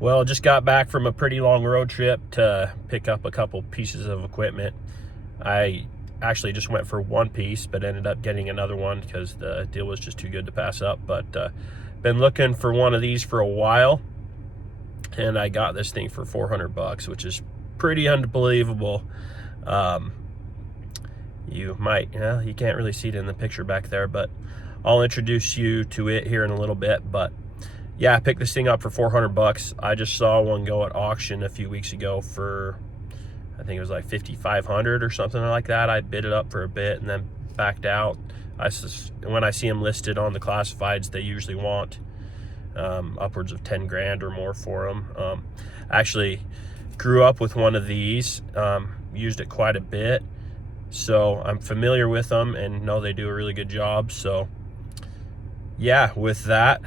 Well, just got back from a pretty long road trip to pick up a couple pieces of equipment. I actually just went for one piece, but ended up getting another one because the deal was just too good to pass up. But been looking for one of these for a while, and I got this thing for $400, which is pretty unbelievable. You can't really see it in the picture back there, but I'll introduce you to it here in a little bit. But yeah, I picked this thing up for $400. I just saw one go at auction a few weeks ago for, I think it was like $5,500 or something like that. I bid it up for a bit and then backed out. When I see them listed on the classifieds, they usually want upwards of 10 grand or more for them. Actually grew up with one of these, used it quite a bit, so I'm familiar with them and know they do a really good job. So yeah, with that,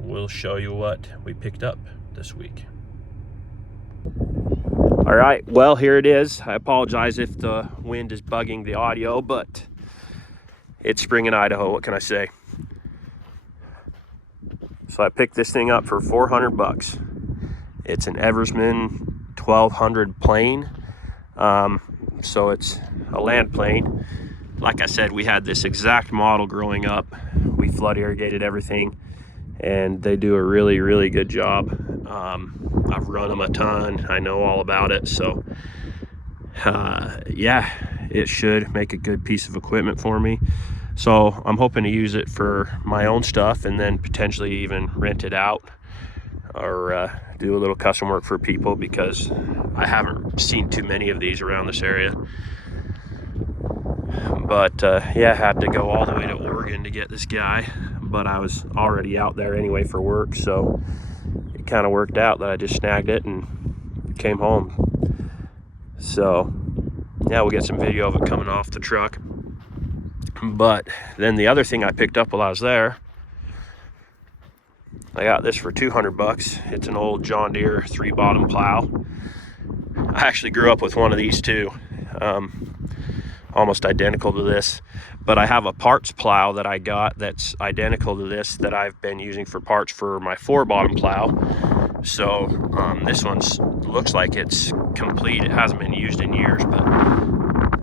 we'll show you what we picked up this week. All right, well, here it is. I apologize if the wind is bugging the audio, but it's spring in Idaho, what can I say? So I picked this thing up for $400. It's an Eversman 1200 plane. So it's a land plane. Like I said, we had this exact model growing up. We flood irrigated everything, and they do a really, really good job. I've run them a ton. I know all about it. So yeah, it should make a good piece of equipment for me. So I'm hoping to use it for my own stuff and then potentially even rent it out or do a little custom work for people, because I haven't seen too many of these around this area. But yeah, I had to go all the way to Oregon to get this guy, but I was already out there anyway for work, so it kind of worked out that I just snagged it and came home. So yeah, we'll get some video of it coming off the truck. But then the other thing I picked up while I was there, I got this for $200. It's an old John Deere 3-bottom plow. I actually grew up with one of these too, almost identical to this, but I have a parts plow that I got that's identical to this that I've been using for parts for my 4-bottom plow. So this one's looks like it's complete. It hasn't been used in years, but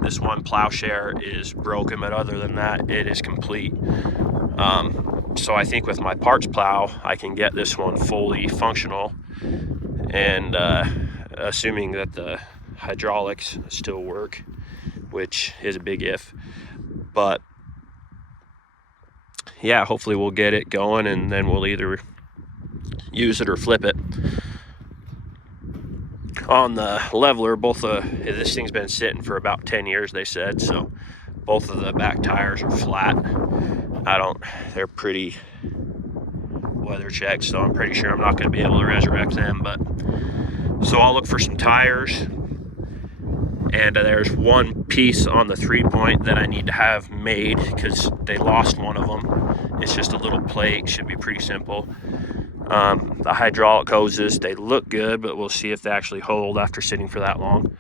this one plowshare is broken, but other than that, it is complete. So I think with my parts plow, I can get this one fully functional, and assuming that the hydraulics still work, which is a big if. But yeah, hopefully we'll get it going, and then we'll either use it or flip it. On the leveler, this thing's been sitting for about 10 years, they said, so both of the back tires are flat. They're pretty weather checked, so I'm pretty sure I'm not going to be able to resurrect them. But so I'll look for some tires, and there's one piece on the 3-point that I need to have made because they lost one of them. It's just a little plate, should be pretty simple. The hydraulic hoses, they look good, but we'll see if they actually hold after sitting for that long.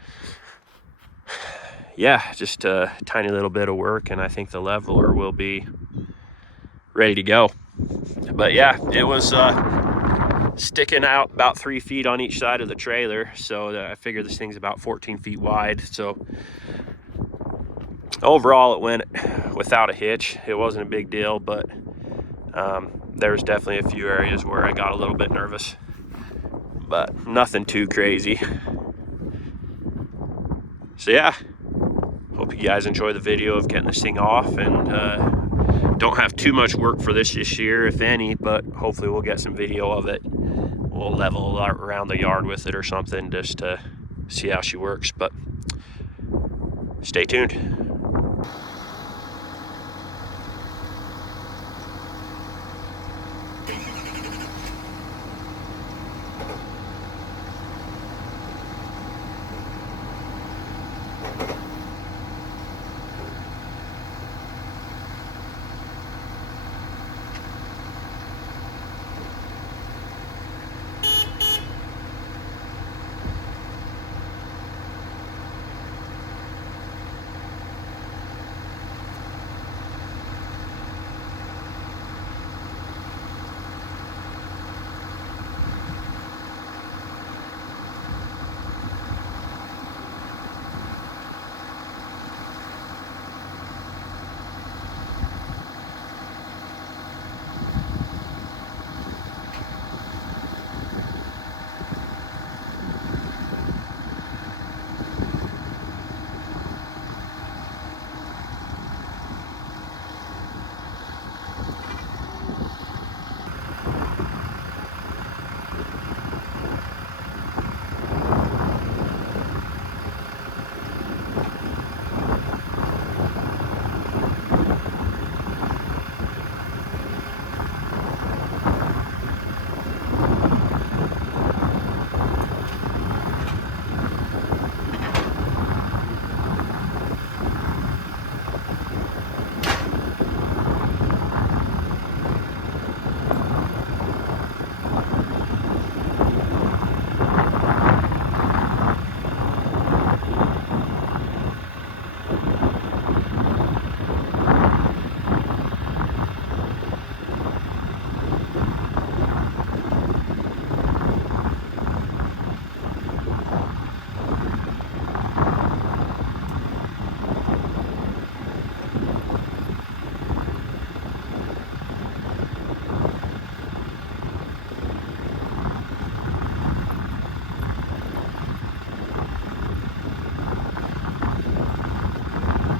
Yeah, just a tiny little bit of work, and I think the leveler will be ready to go. But yeah, it was sticking out about 3 feet on each side of the trailer, so I figure this thing's about 14 feet wide. So overall it went without a hitch. It wasn't a big deal, but there was definitely a few areas where I got a little bit nervous, but nothing too crazy. So yeah, hope you guys enjoy the video of getting this thing off, and don't have too much work for this year, if any, but hopefully we'll get some video of it. We'll level around the yard with it or something just to see how she works, but stay tuned.